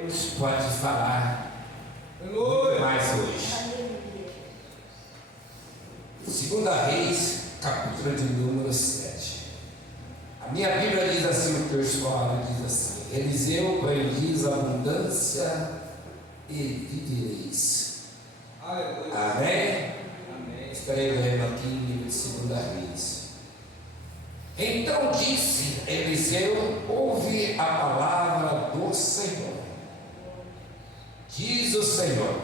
Deus pode falar muito mais hoje. Segunda Reis, capítulo de número 7. A minha Bíblia diz assim, o textual diz assim: Eliseu bendiz a abundância e vivereis. Aleluia. Amém? Amém. Estarei lendo aqui em livro de Segunda Reis. Então disse Eliseu: ouve a palavra do Senhor. Diz o Senhor: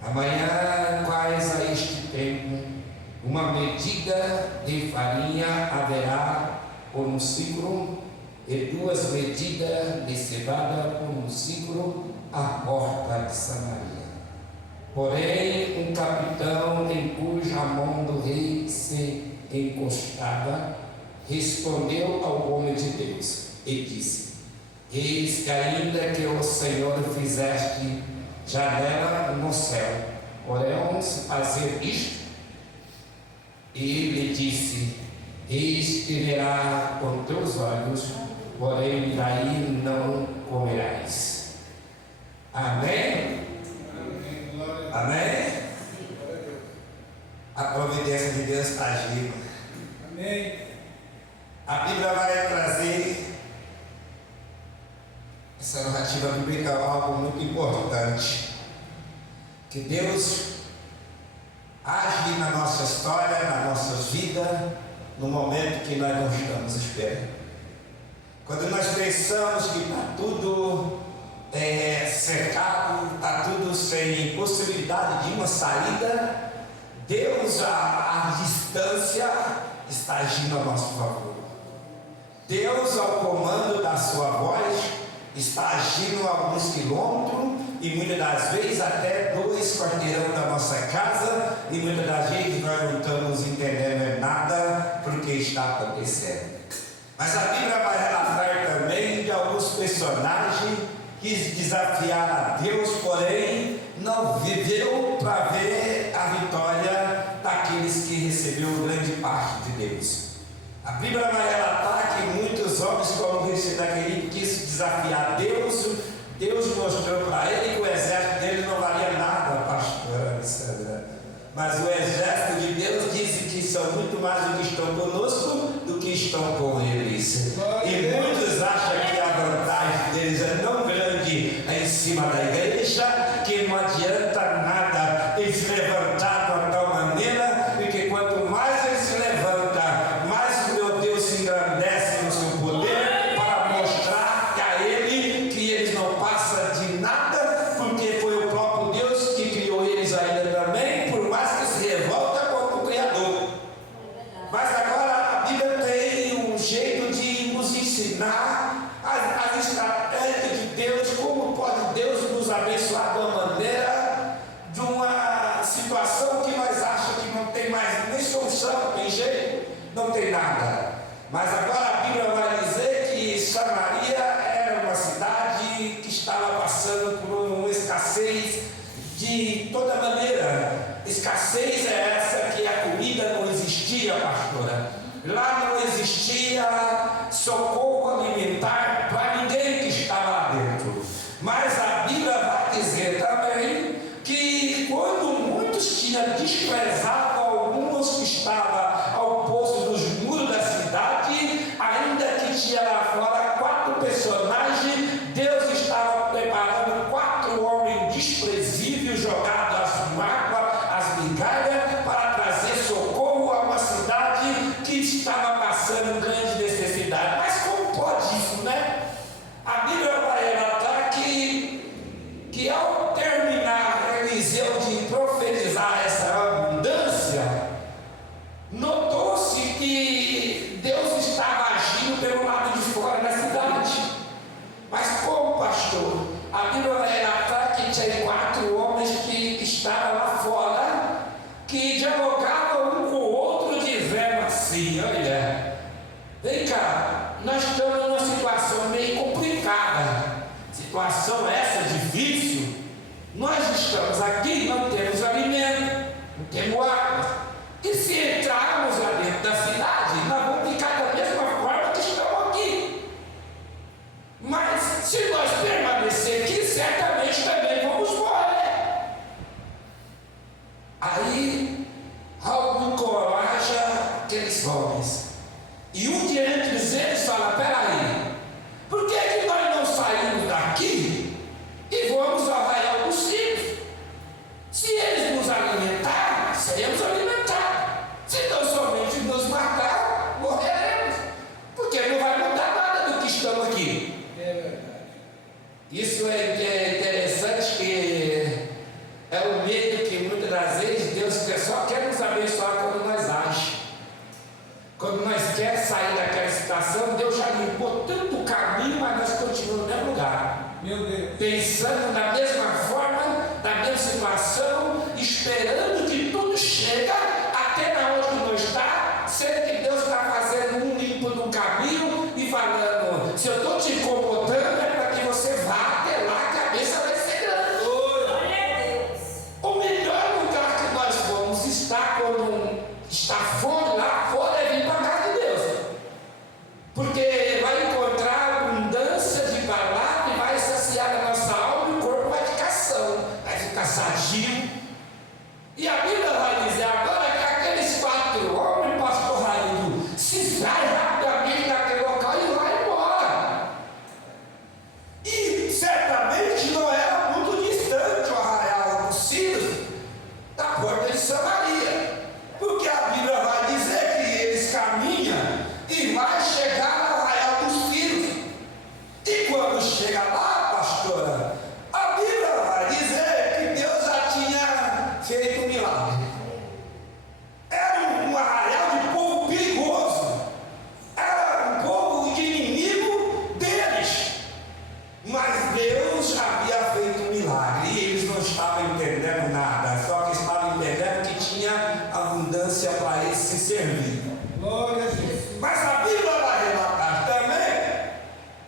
amanhã quais a este tempo uma medida de farinha haverá por um ciclo, e 2 medidas de cevada por um ciclo à porta de Samaria. Porém, um capitão em cuja mão do rei se encostava respondeu ao homem de Deus e disse: eis que ainda que o Senhor fizeste janela no céu, podemos fazer isto? E ele disse: eis que verá com teus olhos, porém daí não comerás. Amém? Amém? A providência de Deus está agindo. Amém. A Bíblia vai trazer essa narrativa bíblica, algo muito importante, que Deus age na nossa história, na nossa vida, no momento que nós não estamos esperando. Quando nós pensamos que está tudo cercado, está tudo sem possibilidade de uma saída, Deus, à distância, está agindo a nosso favor. Deus, ao comando da sua voz, está agindo a alguns quilômetros, e muitas das vezes até 2 quarteirão da nossa casa, e muitas das vezes nós não estamos entendendo nada porque está acontecendo. Mas a Bíblia vai relatar também de alguns personagens que desafiaram a Deus, porém não viveu para ver a vitória daqueles que receberam grande parte de Deus. A Bíblia vai relatar que muitos homens, como esse daquele, quis desafiar Deus. Deus mostrou para ele que o exército dele não valia nada, pastor Alessandra. Mas o exército de Deus diz que são muito mais do que estão conosco do que estão com eles. E muitos acham que a vantagem deles é tão grande em cima da igreja que não adianta nada eles se levantar de uma tal maneira, porque quanto mais eles se levantam, mais o meu Deus se engrandece no seu poder para mostrar a ele que eles não passam de nada, porque foi o próprio Deus que criou eles ainda também, por mais que se revolta contra o Criador. Mas agora a Bíblia tem um jeito de nos ensinar as estratégias de Deus, como pode Deus nos abençoar de uma maneira, de uma situação que nós achamos que não tem mais nem solução, não tem jeito, não tem nada. Mas agora a Bíblia vai dizer que Samaria era uma cidade que estava passando por uma escassez de toda maneira. Escassez é essa que a comida não existia, pastora. Lá não existia socorro alimentar para ninguém que estava lá dentro. Mas a Bíblia vai dizer também que quando muitos tinham desprezado alguns que estavam ao posto dos muros da cidade, ainda que tinha lá fora 4 personagens, Deus estava preparando 4 homens desprezíveis, jogados às mágoas, às migalhas, para trazer socorro a uma cidade que estava passando grande necessidade. Mas como pode isso, né? A Bíblia vai relatar que ao terminar Eliseu de profetizar essa abundância, notou-se que Deus estava agindo pelo lado de fora da cidade. Mas como, pastor? A Bíblia vai relatar que tinha 4 homens que estavam lá fora, que dialogavam um com o outro, dizendo assim: olha, vem cá, nós estamos numa situação meio complicada, situação essa difícil. Nós estamos aqui, não temos alimento, não temos água, e se entrarmos lá dentro da cidade, nós vamos ficar da mesma forma que estamos aqui. Mas se nós permanecer aqui, Isso é interessante, que é o medo que muitas das vezes Deus só quer nos abençoar quando nós agimos. Quando nós queremos sair daquela situação, Deus já limpou tanto o caminho, mas nós continuamos no mesmo lugar. Meu Deus. Pensando da mesma forma, na mesma situação, esperando que tudo chega até na onde nós está, sendo que Deus está fazendo um limpo no caminho e falando: se eu estou te incomodando, é para que você vá até lá, a cabeça vai ser grande. O melhor lugar que nós vamos estar quando está fora, lá fora, é vir para a casa de Deus, porque vai encontrar abundância de palavra e vai saciar a nossa alma, e o corpo vai ficar são, vai ficar sadio. E a Bíblia vai dizer agora que aqueles 4 homens, pastor Raíldo, se saem rapidamente daquele local e vai embora. E certamente não era muito distante o arraial dos Sírios da porta de Samaria, porque a Bíblia vai dizer que eles caminham e vai chegar no arraial dos Sírios. E quando chega lá, pastora, a Bíblia vai dizer que Deus já tinha feito um milagre. Era um arraial de povo perigoso, era um povo de inimigo deles, mas Deus já havia feito um milagre e eles não estavam entendendo nada, só que estavam entendendo que tinha abundância para eles se servir. Glória a Jesus. Mas a Bíblia vai relatar também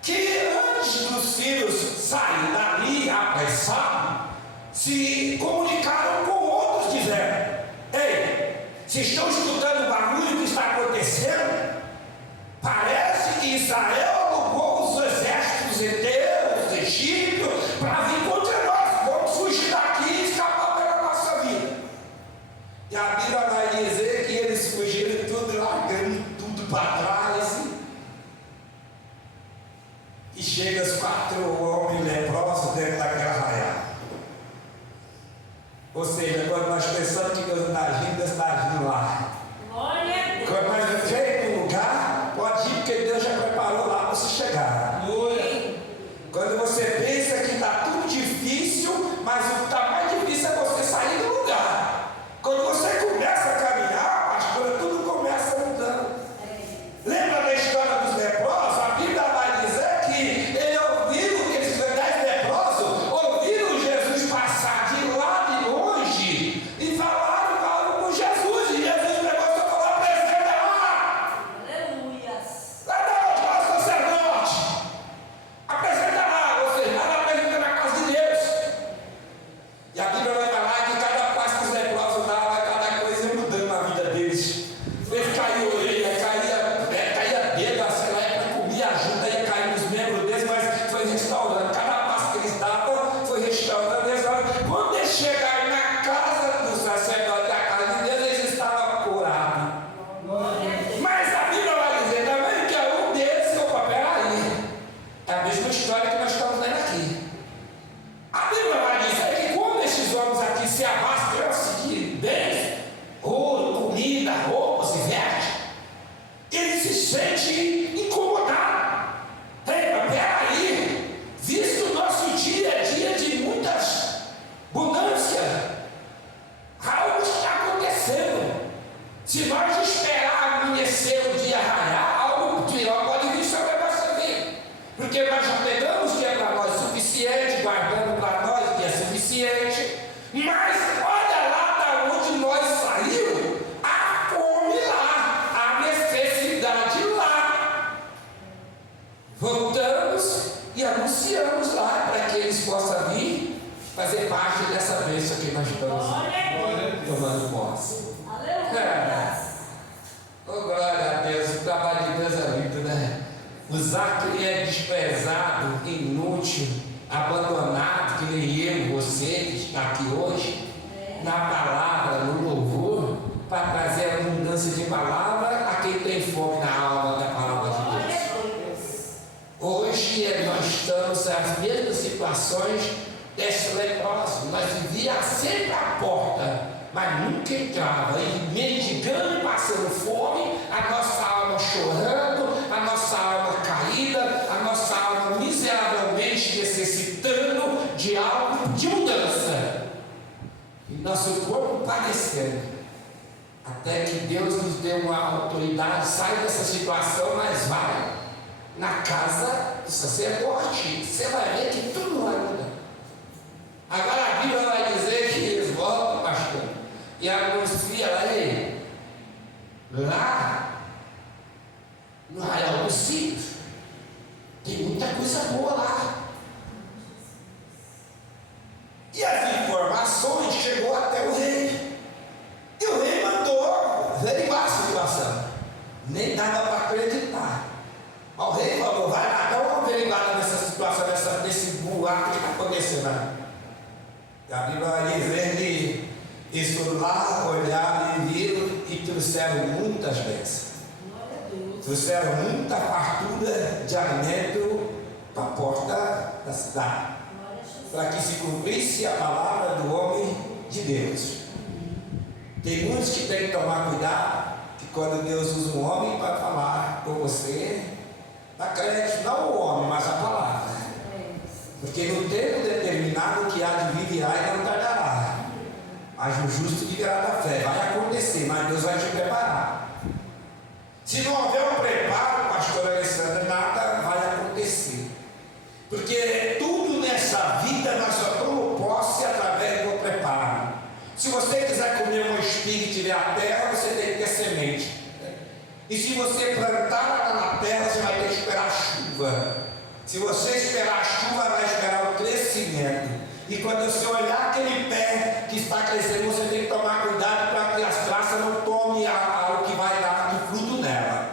que antes dos filhos saírem dali apressados, se comunicaram com outros, dizendo: ei, se estão escutando o barulho que está acontecendo, parece que Israel alugou os exércitos inteiros, egípcios, para vir contra nós. Vamos fugir daqui e escapar pela nossa vida. E a Bíblia vai dizer que eles fugiram tudo, largando tudo para trás. E chega os 4 homens leprosos dentro daquela arraial. Ou seja, quando nós pensamos que Deus está agindo, Deus está agindo lá. Quando nós chegamos no lugar, pode ir, porque Deus já preparou lá para você chegar. Quando você pensa que está tudo difícil, mas o que está mais difícil é você sair do lugar. Quando você começa a caminhar, pastora, tudo começa mudando. Lembra da história dos leprosos? A Bíblia vai dizer que aqueles 10 leprosos ouviram Jesus passar de lá de longe e falaram com Jesus. E Jesus pegou e falou: apresenta lá. Vai dar onde para o sacerdote. Apresenta lá, ou seja, ela apresenta na casa de Deus. E a Bíblia vai falar que cada passo que os leprosos davam, cada coisa ia mudando na vida deles. Eles caíam orelha, caía dedo, sei lá, comia ajuda, ia cair nos membros deles, mas foi restaurando. Cada passo que eles davam, foi restaurando. Quando eles chegaram na casa do sacerdote, da casa de Deus, eles estavam curados. Mas a Bíblia vai dizer também que um deles, opa, peraí, é a mesma história que nós estamos lendo aqui. A Bíblia vai dizer que quando esses homens aqui se abastecem de bens, ouro, comida, roupas e vestes, eles se sentem incomodados. Ei, mas peraí, visto o nosso dia a dia de muitas abundância, algo está acontecendo. Se nós esperar amanhecer o dia raiar, algo pior pode vir sobre a nossa vida, porque nós já pegamos o que é para nós suficiente, guardando para nós o que é suficiente, mas olha lá da onde nós saímos, a fome lá, a necessidade lá. Voltamos e anunciamos lá para que eles possam vir fazer parte dessa bênção que nós estamos tomando posse. Oh, glória a Deus, o trabalho de Deus é lindo, né? Usar que é desprezado, inútil, abandonado, que nem eu, você que está aqui hoje, na palavra, no louvor, para trazer abundância de palavra a quem tem fome na alma da palavra de Deus. Hoje nós estamos nas mesmas situações desses leprosos. Nós vivíamos sempre à porta, mas nunca entrava, e mendigando e passando fome, a nossa alma chorando, a nossa alma caída, a nossa alma miseravelmente necessitada. de algo de mudança. E nosso corpo padecendo. Até que Deus nos deu uma autoridade, sai dessa situação, mas vai na casa do sacerdote. Você vai ver que tudo vai mudar. Agora a Bíblia vai dizer que eles voltam, pastor, e anuncia lá no Arraial dos Círios. Tem muita coisa boa lá. E as informações chegou até o rei. E o rei mandou averiguar a situação. Nem dava para acreditar. O rei falou: vai lá, dá uma averiguada nessa situação, nesse buraco que está acontecendo lá. E a Bíblia vai dizer que eles foram lá, olharam e viram e trouxeram muitas bênçãos. Trouxeram muita fartura de alimento para a porta da cidade, para que se cumprisse a palavra do homem de Deus. Tem muitos que têm que tomar cuidado, que quando Deus usa um homem para falar com você, dá crédito não o homem, mas a palavra. Porque no tempo determinado que há de vir virá e não tardará. Mas o justo viverá da fé. Vai acontecer, mas Deus vai te preparar. Se não houver um preparo, pastor Alessandro, nada vai acontecer. Porque tudo nessa vida nós só tomamos posse através do preparo. Se você quiser comer uma espiga e tiver a terra, você tem que ter semente. E se você plantar ela na terra, você vai ter que esperar a chuva. Se você esperar a chuva, vai esperar o crescimento. E quando você olhar aquele pé que está crescendo, você tem que tomar cuidado para que as traças não tomem o que vai dar de fruto nela.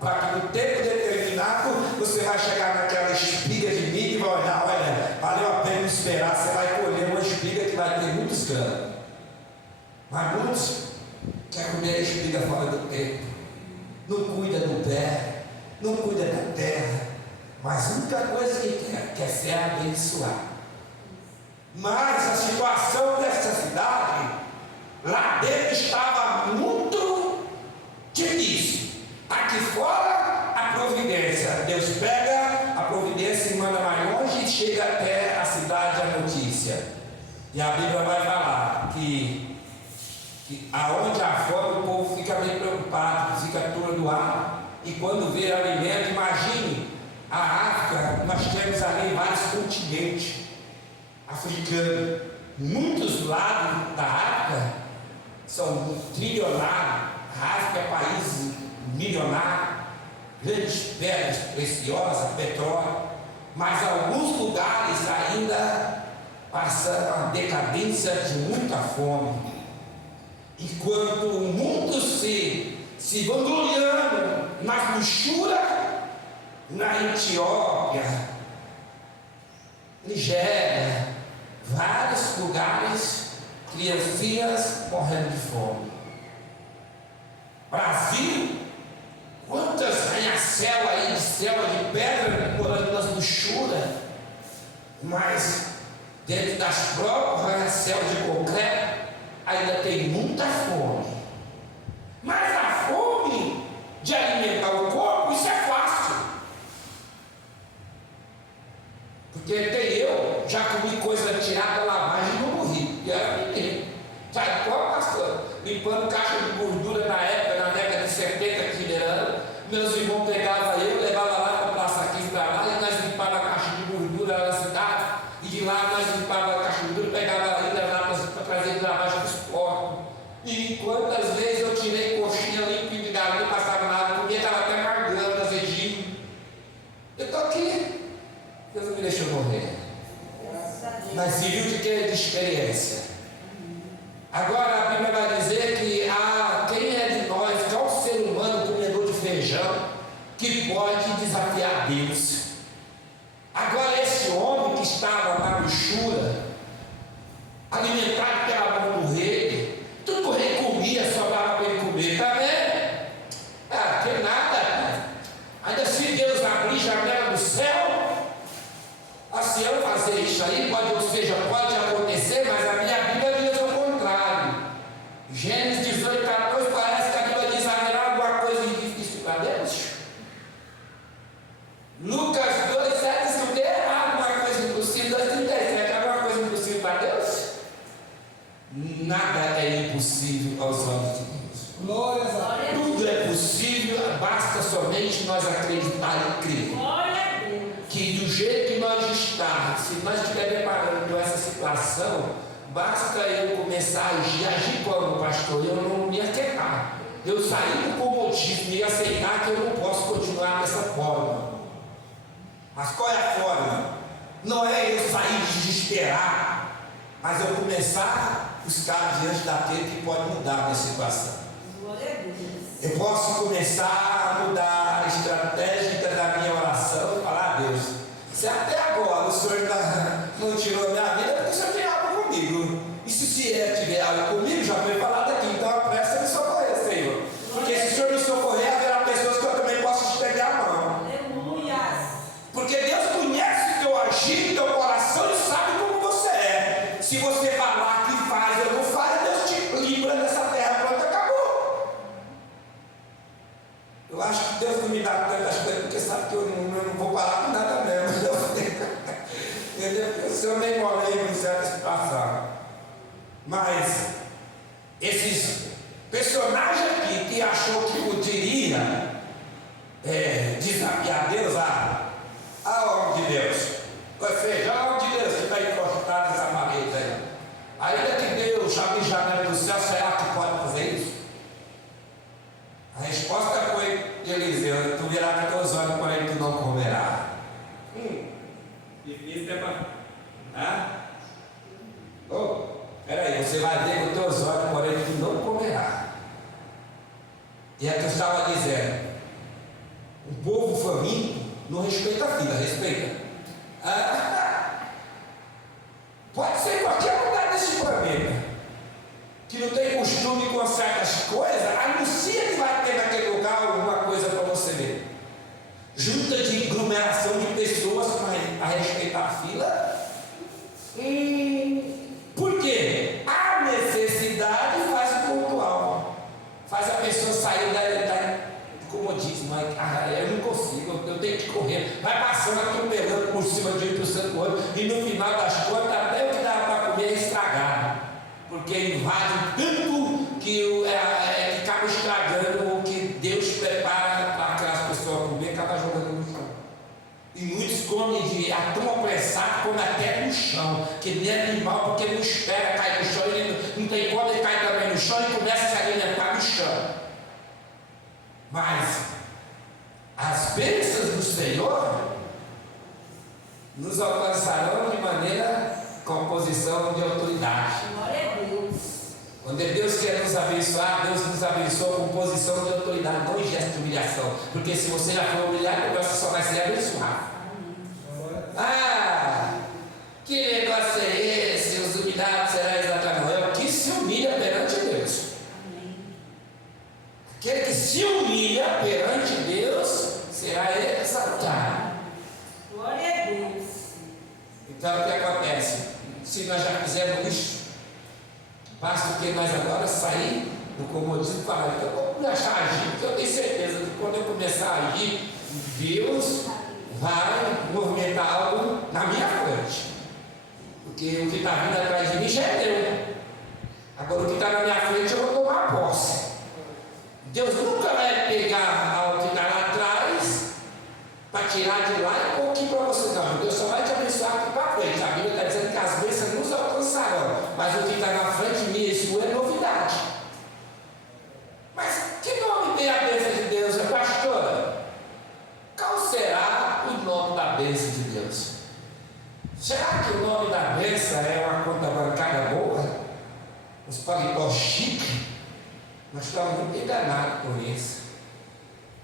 Para que no tempo determinado, você vai chegar naquela espiga de milho e vai olhar: olha, valeu a pena esperar, você vai colher uma espiga que vai ter muitos grãos. Mas muitos querem comer a espiga fora do tempo. Não cuida do pé, não cuida da terra. Mas a única coisa que quer ser abençoado. Mas a situação dessa cidade, lá dentro estava muito difícil. Aqui fora, a providência. Deus pega a providência e manda mais longe e chega até a cidade a notícia. E a Bíblia vai falar que aonde há fome o povo fica meio preocupado, fica atordoado. E quando vê alimento, imagine a África, nós temos ali vários continentes africanos. Muitos lados da África são trilionários. A África é país milionário, grandes pedras preciosas, petróleo. Mas alguns lugares ainda passam a decadência de muita fome. Enquanto muitos se vangloriando nas luxúrias, na Etiópia, Nigéria, vários lugares, criancinhas morrendo de fome. Brasil, quantas arranha-céu aí de selva de pedra morando nas luxúrias, mas dentro das próprias arranha-céu de concreto ainda tem muita fome. Mas a fome de alimentar o corpo, isso é fácil. Porque eu já comi coisa tirada da lavagem e não morri. E era menino. Sabe qual, pastor? Limpando caixa de gordura na década de 70, Tinerano. Meus irmãos pegavam eu, levavam lá para a Praça 15 para lá, e nós limpávamos a caixa de gordura na cidade. E de lá nós limpávamos a caixa de gordura, pegava ainda lá para trazer de lavagem dos porcos. E quantas vezes eu tirei coxinha limpa de galinha, passava na água, comia, estava até margando, azedinho. Eu estou aqui. Deus não me deixou morrer. Mas serviu de quê? De experiência. Agora a Bíblia vai dizer que quem é de nós, qual ser humano comedor de feijão, que pode desafiar Deus? Agora esse homem que estava na luxúria, alimentado pela mão do rei, tudo que o rei comia, sobrava para ele comer, está vendo? Que nada. Ainda se Deus abrir janela do céu, se eu fazer isso aí, pode acontecer, mas a minha Bíblia diz o contrário. Gênesis 18, 14, parece que a Bíblia diz: haverá alguma coisa difícil para Deus? Lucas 2, 7 diz que o que é alguma coisa impossível. 2, 37, a somente nós acreditar e crer que do jeito que nós estamos, se nós estivermos deparando com essa situação, basta eu começar a agir como pastor, eu não me aquietar, eu sair do comodismo e aceitar que eu não posso continuar dessa forma. Mas qual é a forma? Não é eu sair desesperar, mas eu começar a buscar diante daquele que pode mudar a minha situação. Eu posso começar a mudar a estratégia da minha oração e falar: Deus, se até agora o Senhor não tirou a minha vida, é porque o Senhor tem algo comigo. E se tiver algo comigo, já foi falado aqui, então apressa a me socorrer, Senhor. Porque se o Senhor me socorrer, haverá pessoas que eu também posso estender a mão. Porque Deus conhece o teu agir, o teu coração e sabe como você é. Se você falar que faz ou não faz, Deus te livra dessa terra, pronto, acabou. Eu acho que Deus não me dá tantas coisas, porque sabe que eu não vou parar com nada mesmo. Entendeu? Porque o Senhor nem morre em certa situação. Mas esses personagens aqui que achou que poderia desafiar Deus, a ordem de Deus, ou seja, a ordem de Deus que está encostada nessa parede aí. Ainda que Deus chame a janela do céu, será que pode fazer isso? A resposta foi de Eliseu: tu verás que teus olhos, porém tu não comerás. Difícil, né, mano? Peraí, você vai ver com teus olhos, porém tu não comerás. E é que eu estava dizendo: um povo faminto não respeita a fila, respeita. Pode ser em qualquer lugar desse planeta que não tem costume com certas coisas, anuncia que vai ter naquele lugar alguma coisa para você ver. Junta de aglomeração de pessoas para respeitar a fila. Por quê? A necessidade faz o pontual, faz a pessoa sair do comodismo. Eu não consigo, eu tenho que correr. Vai passando, atropelando por cima de outro santo outro, e no final das contas, até o que dá para comer é estragado, porque invade tanto que acaba estragando o que Deus prepara para aquelas pessoas comer, acaba jogando no chão. E muitos comem tão apressado, comem até no chão, que nem animal, porque não espera cair no chão, ele não tem como, ele cai também no chão e começa a se alimentar no chão. Mas as bênçãos do Senhor nos alcançarão de maneira com posição de autoridade. Glória a Deus. Quando Deus quer nos abençoar, Deus nos abençoa com posição de autoridade, não em gesto de humilhação. Porque se você já for humilhado, você só vai ser abençoado. Que negócio é esse? Os humilhados serão exatamente. É o que se humilha perante Deus. Aquele que se humilha perante Deus será exaltado. Glória a Deus. Então o que acontece? Se nós já fizemos isso, basta que nós agora sair do comodismo e falar: eu vou começar a agir, porque eu tenho certeza que quando eu começar a agir, Deus vai movimentar algo na minha frente. Porque o que está vindo atrás de mim já é Deus. Agora o que está na minha frente eu vou tomar posse. Deus nunca vai pegar algo que está lá atrás para tirar de lá e pôr aqui para você. Não, Deus só vai te abençoar aqui para frente. A Bíblia está dizendo que as bênçãos nos alcançarão, mas o que está na frente minha e sua é novidade. Mas que nome tem a bênção de Deus, pastora? Qual será o nome da bênção de Deus? Será que o nome da bênção é uma conta bancária boa? Os paletó chique? Nós estamos muito enganados com isso.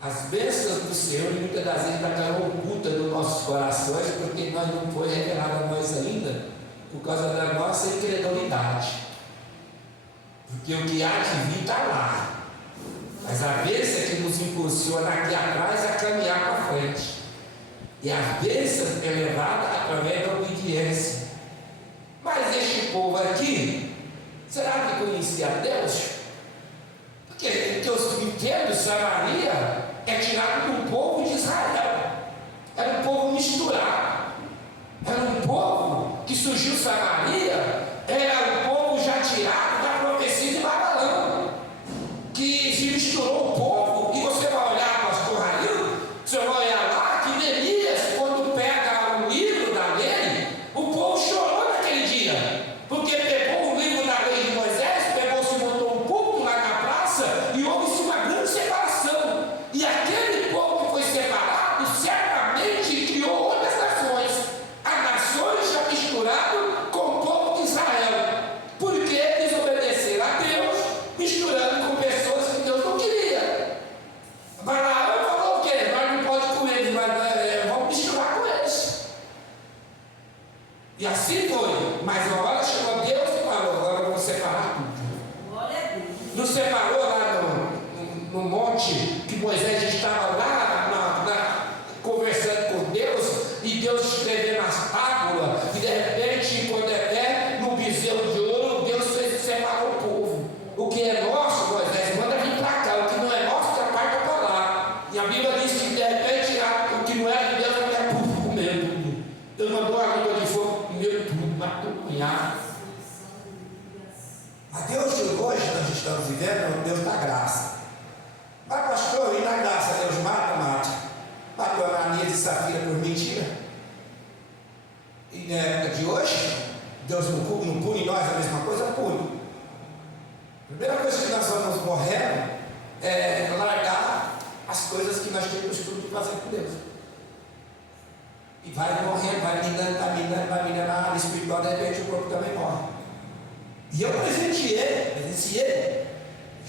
As bênçãos do Senhor muitas das vezes estão ocultas nos nossos corações, porque nós não foi revelado a nós ainda, por causa da nossa incredulidade. Porque o que há de vir está lá. Mas a bênção que nos impulsiona aqui atrás é caminhar para frente. E a bênção é levada através da obediência. Mas este povo aqui, será que conhecia Deus? Porque os brinquedos de Samaria é tirado do povo de Israel. Era um povo misturado. Era um povo que surgiu Samaria, era um povo já tirado da profecia de Balaão, que se misturou o povo. E você vai olhar, pastor Rail, E assim foi. Mas agora chegou Deus e falou: agora eu vou separar tudo. Glória a Deus. Não separou lá no monte que Moisés estava lá conversando com Deus, e Deus escrevendo as tábuas, e de repente, quando no bezerro de ouro, Deus separou o povo. O que é nosso, Moisés, manda vir para cá. O que não é nosso, que aparta para lá. E a Bíblia diz que de repente o que não é de Deus, não é tudo comendo tudo. Deus mandou a língua de fogo, comeu tudo, matou o cunhado. A Deus de hoje nós estamos vivendo é o Deus da graça. Mas pastor, e na graça Deus mata? Matou Ananias e Safira por mentira. E na época de hoje, Deus não pune nós a mesma coisa? Pune. A primeira coisa que nós vamos morrendo é largar as coisas que nós temos costume de fazer com Deus. E vai morrendo, vai minando a área espiritual, de repente o corpo também morre. E eu presenciei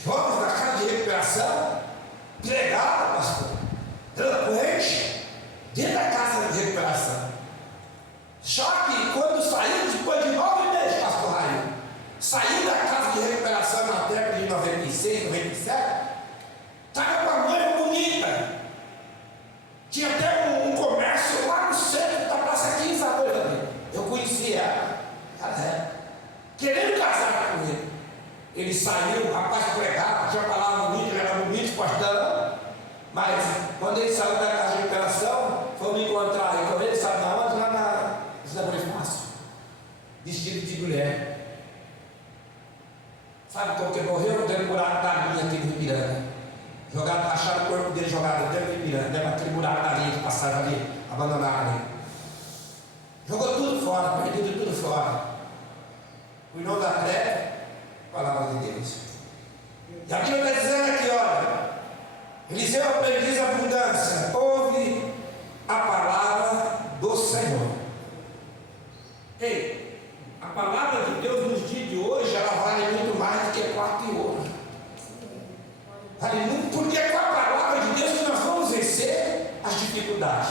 jovens da casa de recuperação, pregaram, pastor, eloquente, dentro da casa de recuperação. Só que quando saiu, depois de 9 meses, pastor Raio, saiu da casa de recuperação na década de 96, 97, estava com a noiva bonita. Tinha até um comércio lá no centro da Praça 15, a noiva dele. Eu conhecia ela, querendo casar com ele. Ele saiu, o rapaz pregava, tinha palavra bonita, ele era bonito, pastor. Mas quando ele saiu da casa de recuperação, foi me encontrar aí com ele, sabe na onde? Lá na Bonifácio, vestido de mulher. Sabe como que morreu? Dentro do buraco da linha aqui no Miranda. Acharam o corpo dele jogado dentro do Miranda, dentro daquele buraco da linha que passava ali, abandonado ali. Jogou tudo fora, perdido tudo fora. O irmão da treva, palavra de Deus. E a Bíblia está dizendo aqui, olha, Eliseu aprendiz a abundância, ouve a palavra do Senhor. Ei, a palavra de Deus nos dias de hoje, ela vale muito mais do que prata e ouro. Vale muito, porque é com a palavra de Deus que nós vamos vencer as dificuldades.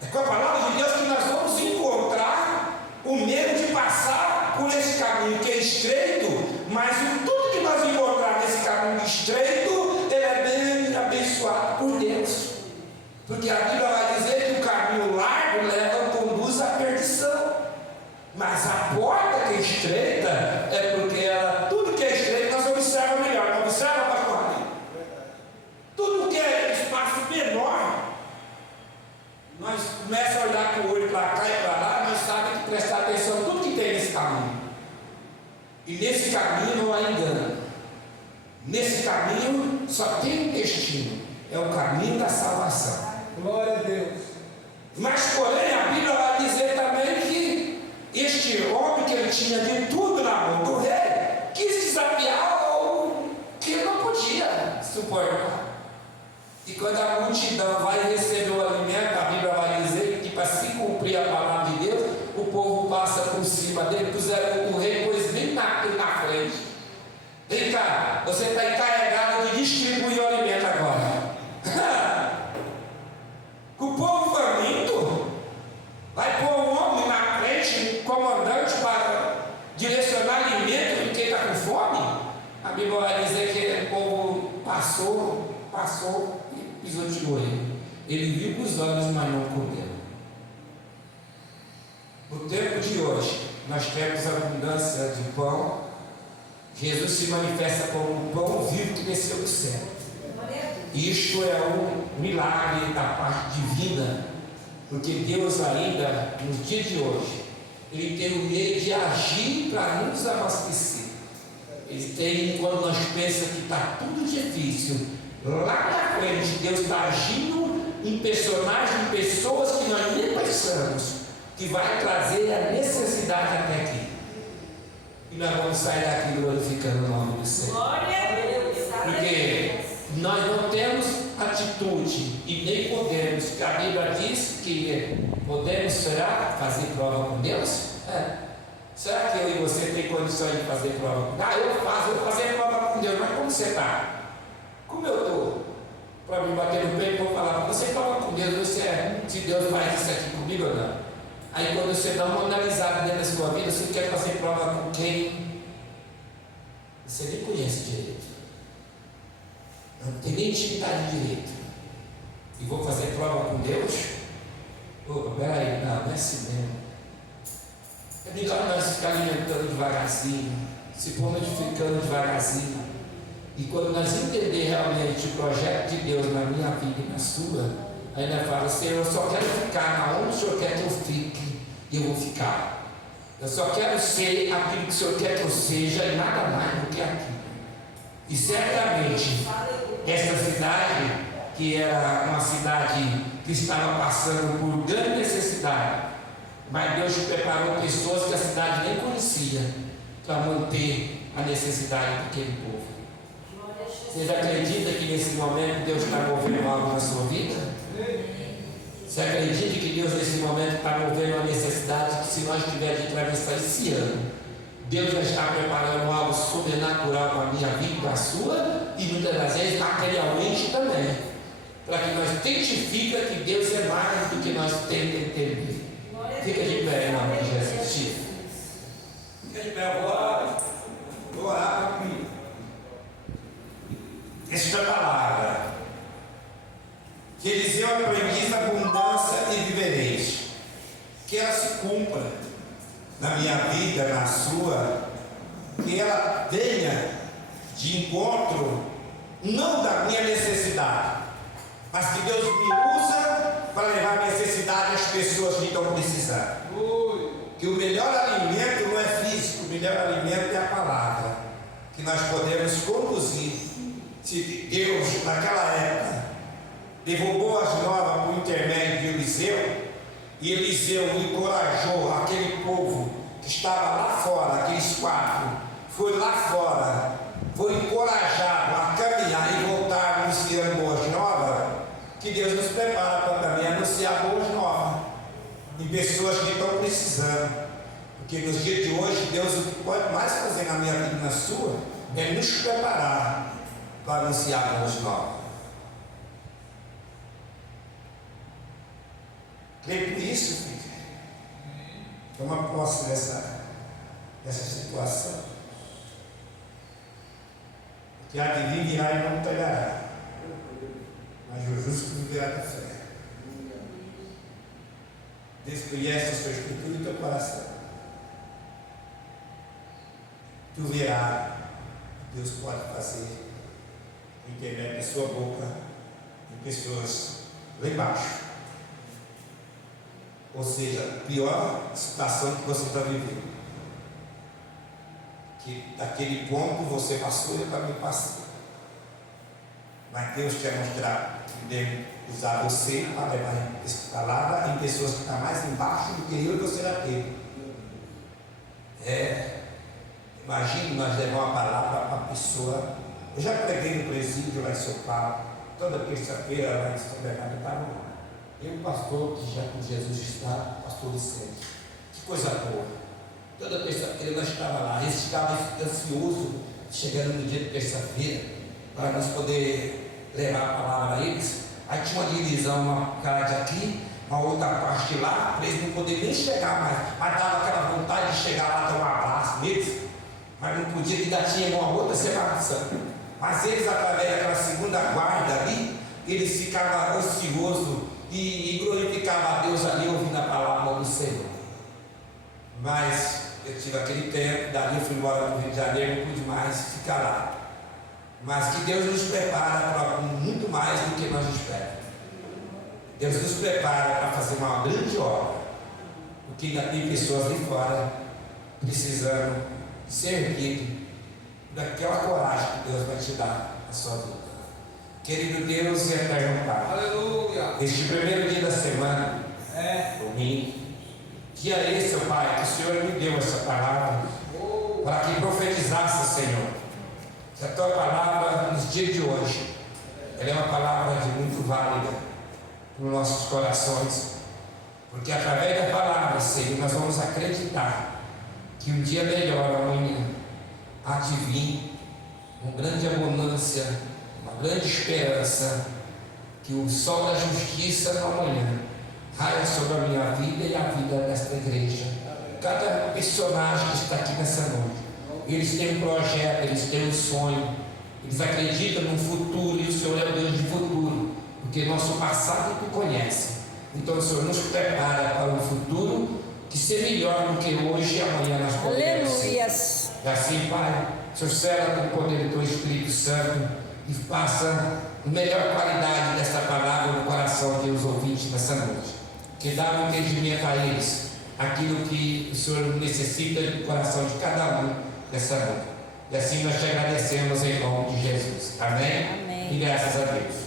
É com a palavra de Deus que nós vamos encontrar o medo de passar por esse caminho que é estreito, mas tudo que nós encontrarmos nesse caminho estreito, ele é bem abençoado por Deus. Porque a Bíblia vai dizer que o caminho largo conduz à perdição. Mas a porta que é estreita é porque tudo que é estreito nós observamos melhor. Não observa, pastor? Tudo que é espaço menor, nós começamos a olhar com o olho para cá e para lá, nós sabemos que prestar atenção em tudo que tem nesse caminho. E nesse caminho não há engano. Nesse caminho só tem um destino. É o caminho da salvação. Glória a Deus. Mas porém a Bíblia vai dizer também que este homem, que ele tinha de tudo na mão do rei, quis desafiar o que ele não podia suportar. E quando a multidão vai receber o alimento, a Bíblia vai dizer que para se cumprir a palavra de Deus, o povo passa por cima dele, puseram o rei, pois bem na frente. Vem cá, você está encarregado de distribuir o alimento agora. O povo faminto vai pôr um homem na frente, comandante, para direcionar alimento de quem está com fome. A Bíblia vai dizer que o povo passou e pisoteou ele. Ele viu com os olhos, mas não comeu. No tempo de hoje, nós temos abundância de pão. Jesus se manifesta como um pão vivo que desceu do céu. Isto é um milagre da parte divina, porque Deus ainda, nos dias de hoje, Ele tem um meio de agir para nos abastecer. Ele tem, quando nós pensamos que está tudo difícil, lá na frente Deus está agindo em personagens, em pessoas que nós nem pensamos, que vai trazer a necessidade até aqui. E nós vamos sair daqui glorificando o nome do Senhor. Glória a Deus. Porque nós não temos atitude e nem podemos, porque a Bíblia diz que podemos, será, fazer prova com Deus? Será que eu e você tem condições de fazer prova com Deus? Eu vou fazer prova com Deus, mas como você está? Como eu estou? Para me bater no peito, vou falar, você prova com Deus, se Deus faz isso aqui comigo ou não? Aí quando você dá uma analisada dentro da sua vida, você quer fazer prova com quem você nem conhece direito, não tem nem intimidade direito, e vou fazer prova com Deus? Opa, peraí, não é assim mesmo. É melhor nós ficar alimentando devagarzinho, se modificando devagarzinho, e quando nós entender realmente o projeto de Deus na minha vida e na sua, aí nós falamos, Senhor, eu só quero ficar na onde o Senhor quer que eu fique, e eu vou ficar. Eu só quero ser aquilo que o Senhor quer que eu seja e nada mais do que aquilo. E certamente essa cidade, que era uma cidade que estava passando por grande necessidade, mas Deus preparou pessoas que a cidade nem conhecia para manter a necessidade daquele povo. Você acredita que nesse momento Deus está movendo algo na sua vida? Você acredita que Deus nesse momento está movendo uma necessidade que, se nós tivermos de atravessar esse ano, Deus já está preparando algo sobrenatural para a minha vida e para a sua, e muitas das vezes materialmente também, para que nós testifiquemos que Deus é mais do que nós temos que entender. Fica de pé em nome de Jesus. Fica de pé agora. Vou orar comigo. Esta palavra, que Eliseu aprendiz da abundância e vivereis, que ela se cumpra na minha vida, na sua, que ela venha de encontro, não da minha necessidade, mas que Deus me usa para levar a necessidade às pessoas que estão precisando. Que o melhor alimento não é físico, o melhor alimento é a palavra, que nós podemos conduzir. Se Deus, naquela época, levou boas novas por intermédio de Eliseu, e Eliseu encorajou aquele povo que estava lá fora, aqueles 4, foi lá fora, foi encorajado a caminhar e voltar anunciando boas novas, que Deus nos prepara para também anunciar boas novas em pessoas que estão precisando. Porque nos dias de hoje, Deus o que pode mais fazer na minha vida e na sua é nos preparar para anunciar boas novas. Creio por isso, filho. Toma posse dessa situação. Porque há de vir virá e não pegará, mas o justo viverá da fé. Deus conhece a sua escritura e teu coração. Tu verás o que Deus pode fazer por intermédio da sua boca em pessoas lá embaixo. Ou seja, a pior situação que você está vivendo, que daquele ponto você passou e eu também passei, mas Deus quer mostrar que deve usar você para levar essa palavra em pessoas que estão mais embaixo do que eu e você já teve. Imagine nós levar uma palavra para uma pessoa. Eu já preguei no presídio lá em São Paulo, toda terça-feira lá em São Bernardo, estava lá. Eu, o pastor que já com Jesus está, pastor Vicente, que coisa boa. Toda terça-feira nós estávamos lá, eles ficavam ansiosos, chegando no dia de terça-feira, para nós poder levar a palavra a eles. Aí tinha uma divisão, uma cara aqui, uma outra parte lá, para eles não poderem nem chegar mais, mas dava aquela vontade de chegar lá, dar um abraço neles, mas não podia, ainda tinha uma outra separação. Mas eles, através daquela segunda guarda ali, eles ficavam ansiosos e glorificavam a Deus ali, ouvindo a palavra do Senhor. Mas eu tive aquele tempo, dali eu fui embora para o Rio de Janeiro, não pude mais ficar lá. Mas que Deus nos prepara para muito mais do que nós esperamos. Deus nos prepara para fazer uma grande obra, porque ainda tem pessoas ali fora precisando ser erguido daquela coragem que Deus vai te dar na sua vida. Querido Deus e eterno Pai, Aleluia. este primeiro dia da semana, domingo, dia esse, Pai, que o Senhor me deu essa palavra para que profetizasse, Senhor, que a tua palavra nos dias de hoje, ela é uma palavra de muito válida para os nossos corações, porque através da palavra, Senhor, nós vamos acreditar que um dia melhor amanhã há de vir com grande abundância, uma grande esperança, que o sol da justiça no amanhã raia sobre a minha vida e a vida desta cada personagem que está aqui nessa noite. Eles têm um projeto, eles têm um sonho, eles acreditam no futuro e o Senhor é o Deus de futuro, porque nosso passado Tu conhece. Então o Senhor nos prepara para um futuro que seja melhor do que hoje e amanhã nós podemos. Aleluias. E assim, Pai, o Senhor cela com o poder do Teu Espírito Santo e faça a melhor qualidade dessa palavra no coração de os ouvintes nessa noite. Que dá um entendimento a eles, aquilo que o Senhor necessita do coração de cada um dessa noite. E assim nós te agradecemos em nome de Jesus. Amém? Amém. E graças a Deus.